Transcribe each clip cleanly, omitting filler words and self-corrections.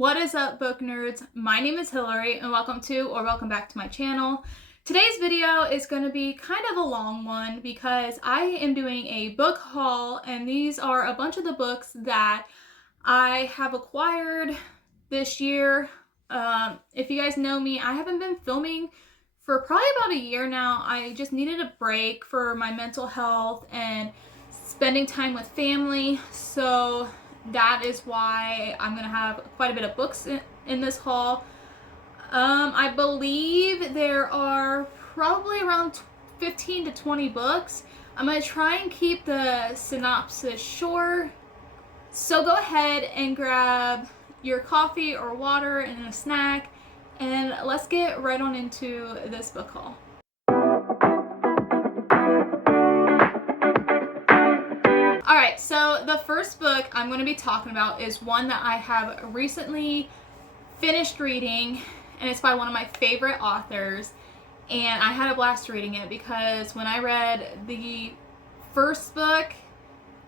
What is up, book nerds? My name is Hillary and welcome back to my channel. Today's video is going to be kind of a long one because I am doing a book haul, and these are a bunch of the books that I have acquired this year. If you guys know me, I haven't been filming for probably about a year now. I just needed a break for my mental health and spending time with family, so that is why I'm gonna have quite a bit of books in this haul. I believe there are probably around 15 to 20 books. I'm gonna try and keep the synopsis short. So go ahead and grab your coffee or water and a snack, and let's get right on into this book haul. Alright, so the first book I'm going to be talking about is one that I have recently finished reading, and it's by one of my favorite authors, and I had a blast reading it because when I read the first book,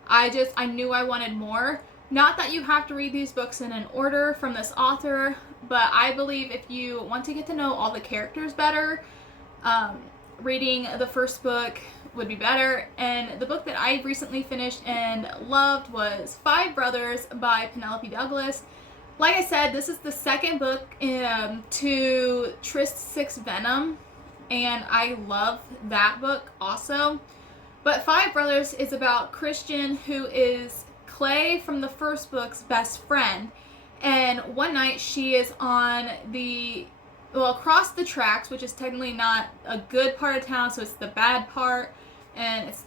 I knew I wanted more. Not that you have to read these books in an order from this author, but I believe if you want to get to know all the characters better, reading the first book would be better. And the book that I recently finished and loved was Five Brothers by Penelope Douglas. Like I said, this is the second book to Tryst Six Venom, and I love that book also. But Five Brothers is about Christian, who is Clay from the first book's best friend. And one night she is on across the tracks, which is technically not a good part of town, so it's the bad part, and it's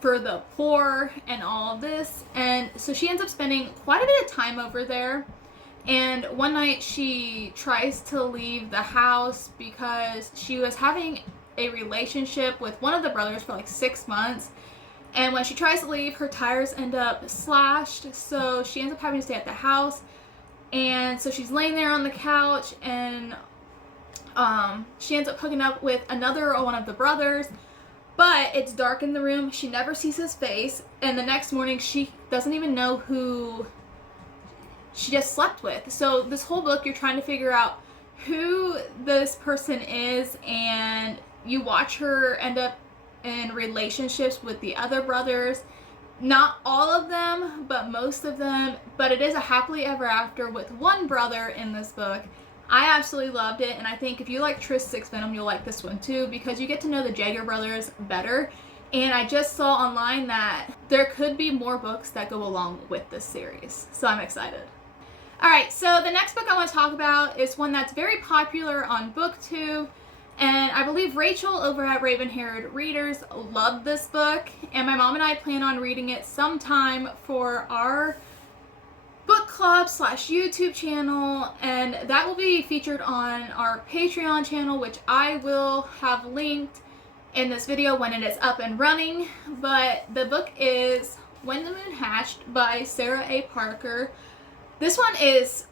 for the poor and all of this. And so she ends up spending quite a bit of time over there. And one night she tries to leave the house because she was having a relationship with one of the brothers for like 6 months. And when she tries to leave, her tires end up slashed, so she ends up having to stay at the house. And so she's laying there on the couch, and she ends up hooking up with another one of the brothers, but it's dark in the room. She never sees his face, and the next morning she doesn't even know who she just slept with. So this whole book you're trying to figure out who this person is, and you watch her end up in relationships with the other brothers. Not all of them, but most of them. But it is a happily ever after with one brother in this book. I absolutely loved it, and I think if you like Tryst Six Venom, you'll like this one too, because you get to know the Jagger brothers better. And I just saw online that there could be more books that go along with this series, so I'm excited. Alright, so the next book I want to talk about is one that's very popular on BookTube, and I believe Rachel over at Raven-Haired Readers loved this book, and my mom and I plan on reading it sometime for our book club / YouTube channel, and that will be featured on our Patreon channel, which I will have linked in this video when it is up and running. But the book is When the Moon Hatched by Sarah A. Parker. This one is,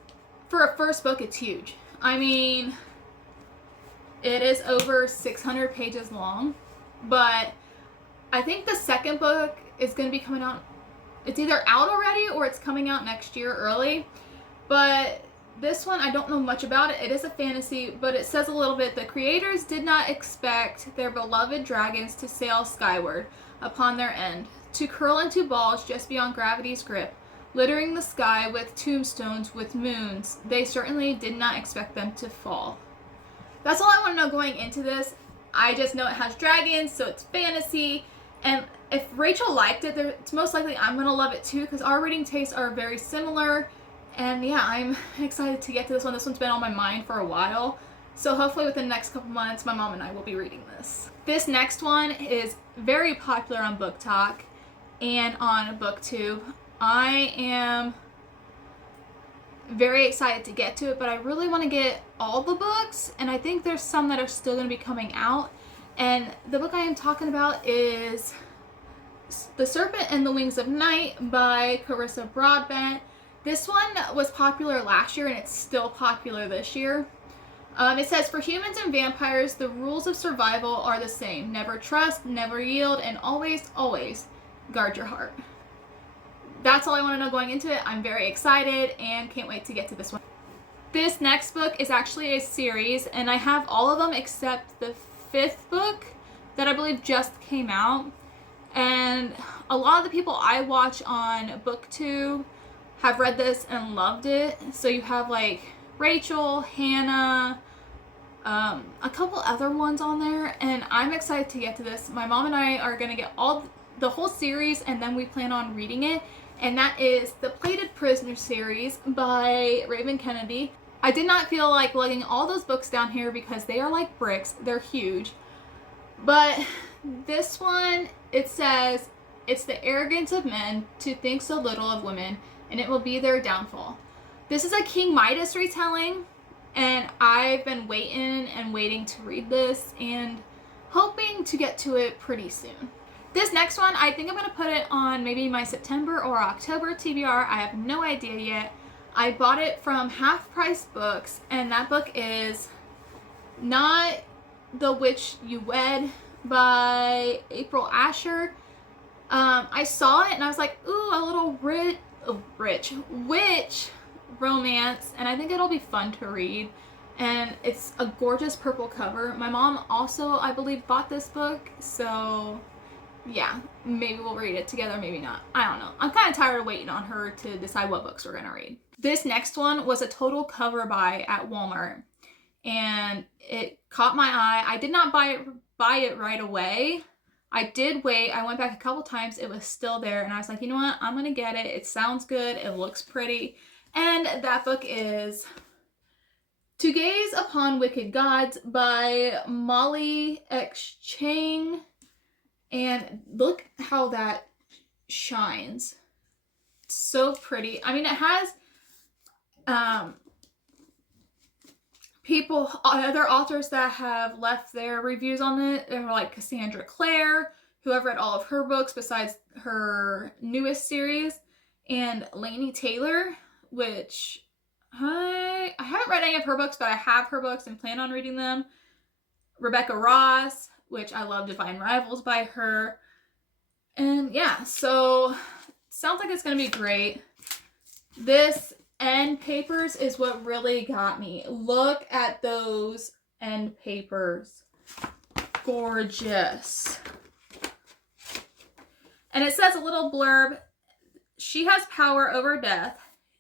for a first book, it's huge. I mean, it is over 600 pages long, but I think the second book is going to be coming out. It's either out already or it's coming out next year early. But this one, I don't know much about it. It is a fantasy, but it says a little bit. The creators did not expect their beloved dragons to sail skyward upon their end, to curl into balls just beyond gravity's grip, littering the sky with tombstones with moons. They certainly did not expect them to fall. That's all I want to know going into this. I just know it has dragons, so it's fantasy. And if Rachel liked it, it's most likely I'm going to love it too, because our reading tastes are very similar. And yeah, I'm excited to get to this one. This one's been on my mind for a while. So hopefully within the next couple months, my mom and I will be reading this. This next one is very popular on BookTok and on BookTube. I am very excited to get to it, but I really want to get all the books, and I think there's some that are still going to be coming out. And the book I am talking about is The Serpent and the Wings of Night by Carissa Broadbent. This one was popular last year, and it's still popular this year. It says, for humans and vampires, the rules of survival are the same. Never trust, never yield, and always, always guard your heart. That's all I want to know going into it. I'm very excited and can't wait to get to this one. This next book is actually a series, and I have all of them except the 5th book that I believe just came out. And a lot of the people I watch on BookTube have read this and loved it. So you have like Rachel, Hannah, a couple other ones on there, and I'm excited to get to this. My mom and I are going to get the whole series, and then we plan on reading it, and that is the Plated Prisoner series by Raven Kennedy. I did not feel like lugging all those books down here because they are like bricks. They're huge. But this one, it says, "It's the arrogance of men to think so little of women, and it will be their downfall." This is a King Midas retelling, and I've been waiting to read this and hoping to get to it pretty soon. This next one, I think I'm going to put it on maybe my September or October TBR. I have no idea yet. I bought it from Half Price Books, and that book is Not the Witch You Wed by April Asher. I saw it and I was like, ooh, a little witch romance, and I think it'll be fun to read. And it's a gorgeous purple cover. My mom also, I believe, bought this book, so yeah, maybe we'll read it together, maybe not. I don't know. I'm kind of tired of waiting on her to decide what books we're gonna read. This next one was a total cover buy at Walmart, and it caught my eye. I did not buy it right away. I did wait. I went back a couple times. It was still there, and I was like, you know what? I'm gonna get it. It sounds good. It looks pretty. And that book is To Gaze Upon Wicked Gods by Molly X. Chang. And look how that shines. It's so pretty. I mean, it has other authors that have left their reviews on it. They're like Cassandra Clare, who I've read all of her books besides her newest series, and Laini Taylor, which I haven't read any of her books, but I have her books and plan on reading them. Rebecca Ross, which I love Divine Rivals by her. And yeah, so sounds like it's going to be great. This end papers is what really got me. Look at those end papers. Gorgeous. And it says a little blurb. She has power over death.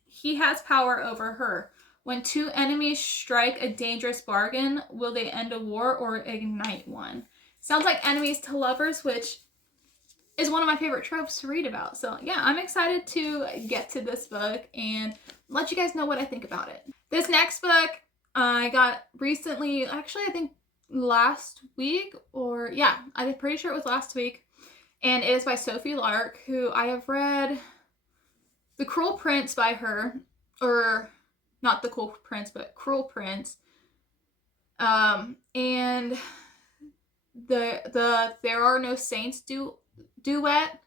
He has power over her. When two enemies strike a dangerous bargain, will they end a war or ignite one? Sounds like enemies to lovers, which is one of my favorite tropes to read about. So yeah, I'm excited to get to this book and let you guys know what I think about it. This next book I got recently, actually I think last week, or yeah, I'm pretty sure it was last week. And it is by Sophie Lark, who I have read The Cruel Prince by her, or not The Cruel Prince, but Cruel Prince. And the There Are No Saints duet,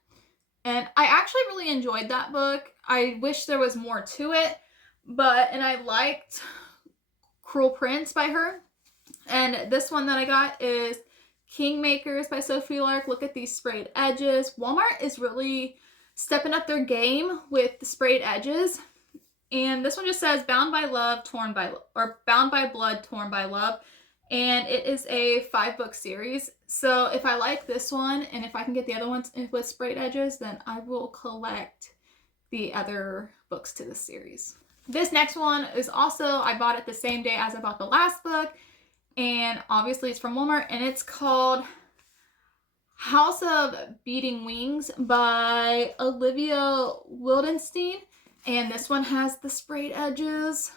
and I actually really enjoyed that book. I wish there was more to it, and I liked Cruel Prince by her. And this one that I got is Kingmakers by Sophie Lark. Look at these sprayed edges. Walmart is really stepping up their game with the sprayed edges. And this one just says Bound by Blood, Torn by Love. And it is a 5-book series. So if I like this one, and if I can get the other ones with sprayed edges, then I will collect the other books to this series. This next one is also, I bought it the same day as I bought the last book. And obviously it's from Walmart, and it's called House of Beating Wings by Olivia Wildenstein. And this one has the sprayed edges.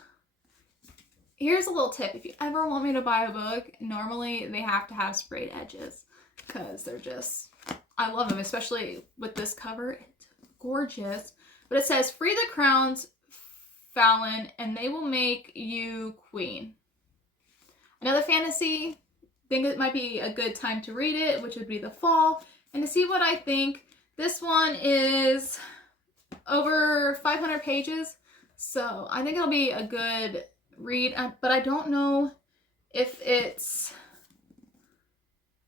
Here's a little tip. If you ever want me to buy a book, normally they have to have sprayed edges because they're just, I love them, especially with this cover. It's gorgeous. But it says, "Free the crowns, Fallon, and they will make you queen." Another fantasy. Think it might be a good time to read it, which would be the fall. And to see what I think, this one is over 500 pages. So I think it'll be a good read, but I don't know if it's,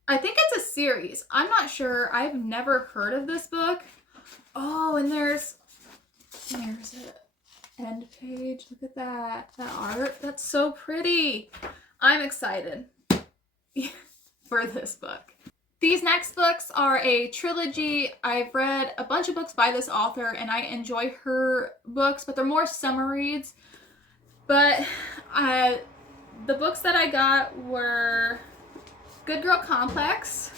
I think it's a series. I'm not sure. I've never heard of this book. Oh, and there's it. end page. Look at that. That art. That's so pretty. I'm excited for this book. These next books are a trilogy. I've read a bunch of books by this author and I enjoy her books, but they're more summer reads. But the books that I got were Good Girl Complex,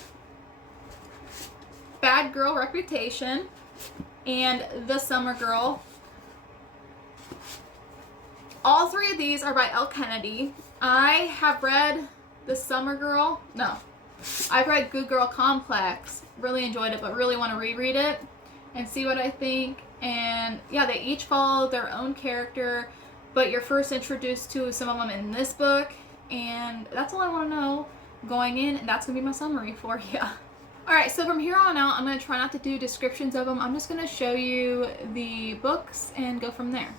Bad Girl Reputation, and The Summer Girl. All three of these are by Elle Kennedy. I have read The Summer Girl. No. I've read Good Girl Complex, really enjoyed it, but really want to reread it and see what I think. And yeah, they each follow their own character, but you're first introduced to some of them in this book, and that's all I want to know going in, and that's going to be my summary for you. Alright, so from here on out, I'm going to try not to do descriptions of them. I'm just going to show you the books and go from there.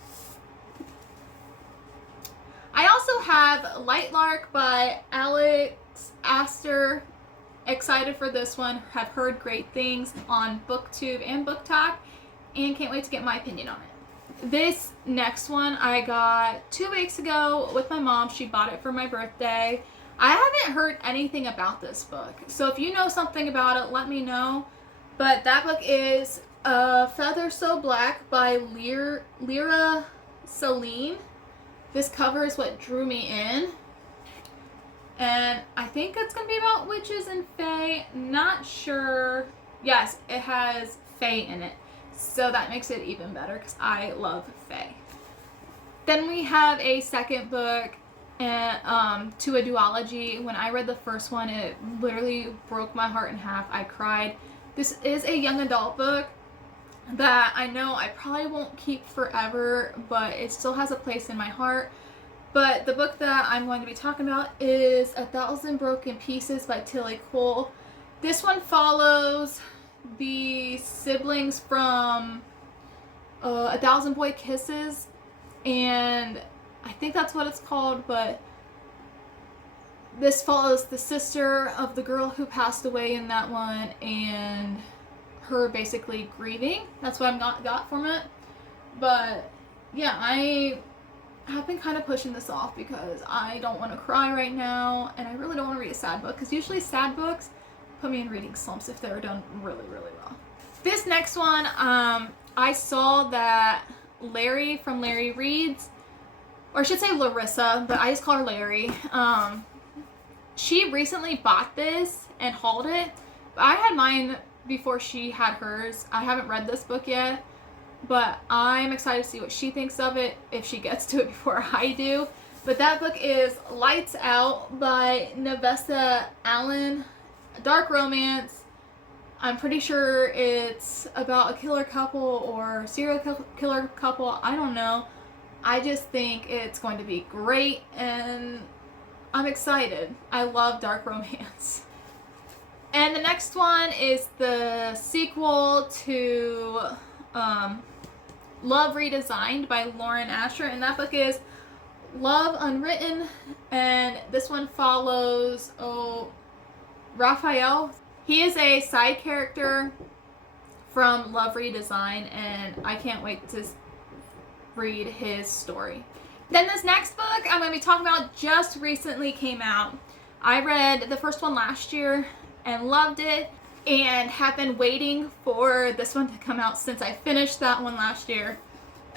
I also have Light Lark by Alex Aster. Excited for this one. Have heard great things on BookTube and BookTok, and can't wait to get my opinion on it. This next one I got 2 weeks ago with my mom. She bought it for my birthday. I haven't heard anything about this book, so if you know something about it, let me know. But that book is Feather So Black by Lyra Celine. This cover is what drew me in. And I think it's going to be about witches and fae. Not sure. Yes, it has fae in it. So that makes it even better because I love fae. Then we have a second book, To a Duology. When I read the first one, it literally broke my heart in half. I cried. This is a young adult book that I know I probably won't keep forever, but it still has a place in my heart. But the book that I'm going to be talking about is 1,000 Broken Pieces by Tilly Cole. This one follows the siblings from 1,000 Boy Kisses, and I think that's what it's called, but this follows the sister of the girl who passed away in that one and her basically grieving. That's what I've got from it. But yeah, I have been kind of pushing this off because I don't want to cry right now, and I really don't want to read a sad book because usually sad books put me in reading slumps if they're done really, really well. This next one, I saw that Larry from Larry Reads, or I should say Larissa, but I just call her Larry. She recently bought this and hauled it. I had mine before she had hers. I haven't read this book yet, but I'm excited to see what she thinks of it if she gets to it before I do. But that book is Lights Out by Nevessa Allen. Dark romance. I'm pretty sure it's about a killer couple or serial killer couple. I don't know. I just think it's going to be great, and I'm excited. I love dark romance. And the next one is the sequel to Love Redesigned by Lauren Asher, and that book is Love Unwritten, and this one follows Raphael. He is a side character from Love Redesigned, and I can't wait to read his story. Then this next book I'm going to be talking about just recently came out. I read the first one last year and loved it, and have been waiting for this one to come out since I finished that one last year.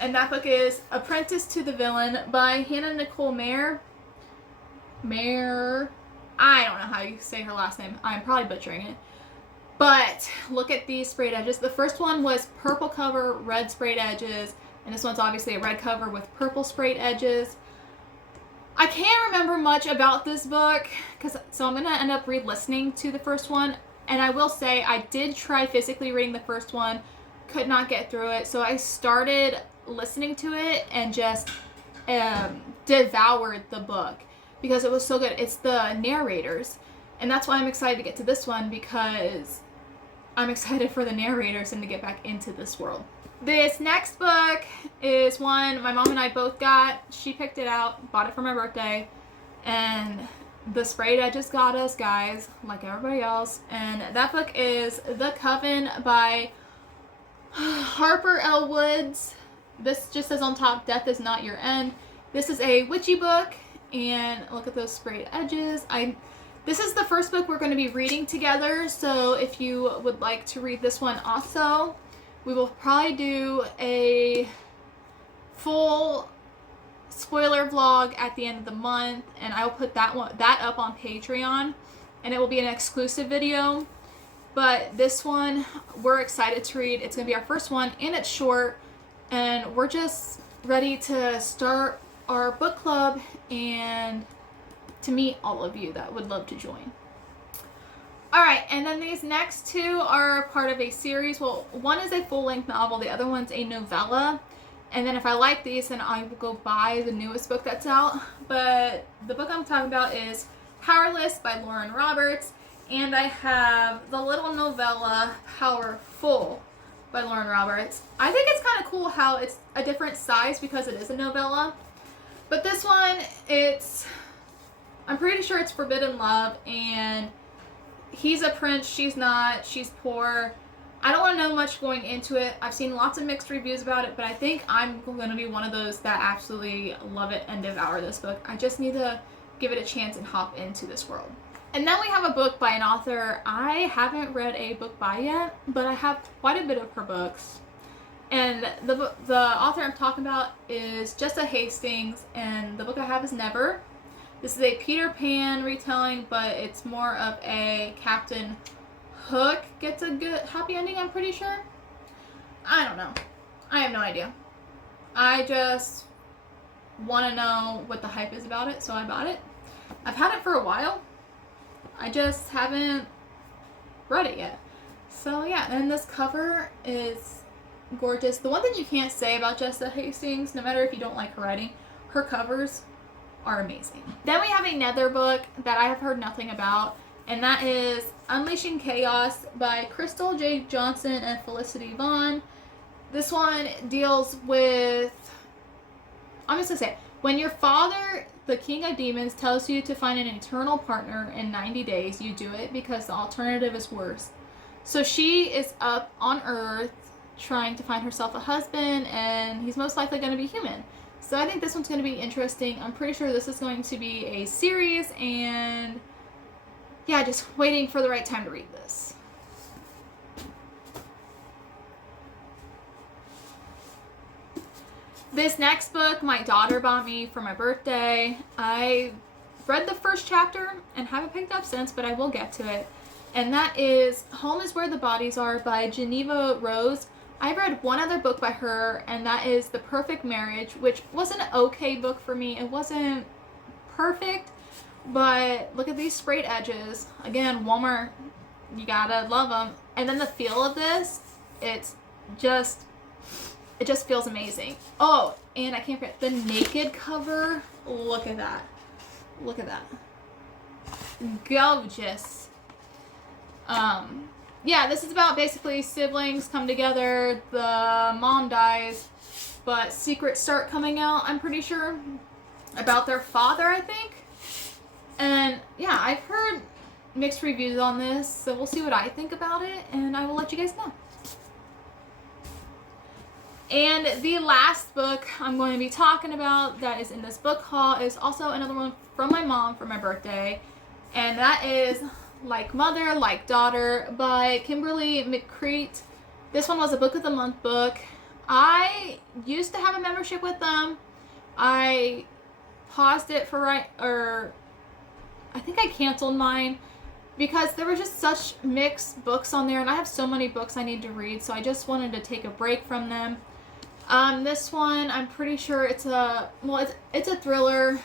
And that book is Apprentice to the Villain by Hannah Nicole Mayer. I don't know how you say her last name. I'm probably butchering it. But look at these sprayed edges. The first one was purple cover, red sprayed edges. And this one's obviously a red cover with purple sprayed edges. I can't remember much about this book, so I'm going to end up re-listening to the first one. And I will say, I did try physically reading the first one, could not get through it. So I started listening to it and just devoured the book because it was so good. It's the narrators. And that's why I'm excited to get to this one, because I'm excited for the narrators and to get back into this world. This next book is one my mom and I both got. She picked it out, bought it for my birthday, and the sprayed edges got us, guys, like everybody else. And that book is The Coven by Harper L. Woods. this just says on top, death is not your end. This is a witchy book, and look at those sprayed edges. This is the first book we're going to be reading together, so if you would like to read this one also, we will probably do a full spoiler vlog at the end of the month, and I will put that up on Patreon, and it will be an exclusive video. But this one we're excited to read. It's going to be our first one, and it's short, and we're just ready to start our book club and to meet all of you that would love to join. Alright, and then these next two are part of a series. Well, one is a full-length novel, the other one's a novella. And then if I like these, then I will go buy the newest book that's out. But the book I'm talking about is Powerless by Lauren Roberts. And I have the little novella Powerful by Lauren Roberts. I think it's kind of cool how it's a different size because it is a novella. But this one, I'm pretty sure it's forbidden love, and he's a prince, she's not, she's poor. I don't want to know much going into it. I've seen lots of mixed reviews about it, but I think I'm going to be one of those that absolutely love it and devour this book. I just need to give it a chance and hop into this world. And then we have a book by an author I haven't read a book by yet, but I have quite a bit of her books. And the author I'm talking about is Jessa Hastings, and the book I have is Never. This is a Peter Pan retelling, but it's more of a Captain Hook gets a good happy ending, I'm pretty sure. I don't know. I have no idea. I just want to know what the hype is about it, so I bought it. I've had it for a while. I just haven't read it yet. So yeah, and this cover is gorgeous. The one thing you can't say about Jessa Hastings, no matter if you don't like her writing, her covers are amazing. Then we have another book that I have heard nothing about, and that is Unleashing Chaos by Crystal J. Johnson and Felicity Vaughn. This one deals with, I'm just gonna say, when your father, the king of demons, tells you to find an eternal partner in 90 days, you do it because the alternative is worse. So she is up on Earth trying to find herself a husband, and he's most likely going to be human. So I think this one's going to be interesting. I'm pretty sure this is going to be a series, and yeah, just waiting for the right time to read this. This next book my daughter bought me for my birthday. I read the first chapter and haven't picked up since, but I will get to it. And that is Home is Where the Bodies Are by Geneva Rose. I've read one other book by her, and that is The Perfect Marriage, which was an okay book for me. It wasn't perfect, but look at these sprayed edges. Again, Walmart, you gotta love them. And then the feel of this, it just feels amazing. Oh, and I can't forget the naked cover. Look at that. Look at that. Gorgeous. Yeah, this is about basically siblings come together, the mom dies, but secrets start coming out, I'm pretty sure, about their father, I think. And yeah, I've heard mixed reviews on this, so we'll see what I think about it, and I will let you guys know. And the last book I'm going to be talking about that is in this book haul is also another one from my mom for my birthday, and that is Like Mother, Like Daughter by Kimberly McCreate. This one was a Book of the Month book. I used to have a membership with them. I paused it I think I canceled mine because there were just such mixed books on there, and I have so many books I need to read, so I just wanted to take a break from them. This one, I'm pretty sure it's a thriller.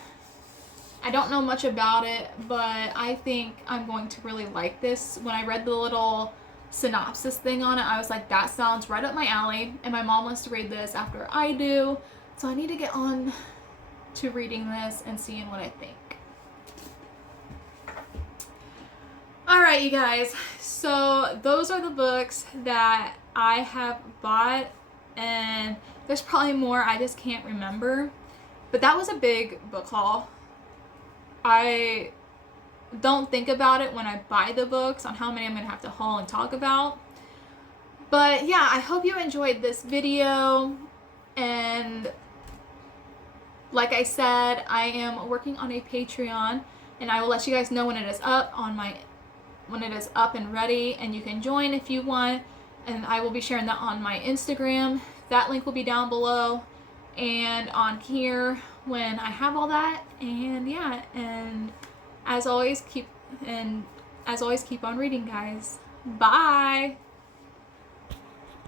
I don't know much about it, but I think I'm going to really like this. When I read the little synopsis thing on it, I was like, that sounds right up my alley, and my mom wants to read this after I do, so I need to get on to reading this and seeing what I think. Alright, you guys, so those are the books that I have bought, and there's probably more I just can't remember, but that was a big book haul. I don't think about it when I buy the books on how many I'm going to have to haul and talk about. But yeah, I hope you enjoyed this video. And like I said, I am working on a Patreon, and I will let you guys know when it is up and ready, and you can join if you want. And I will be sharing that on my Instagram. That link will be down below and on here when I have all that. And yeah, and as always keep on reading, guys. Bye.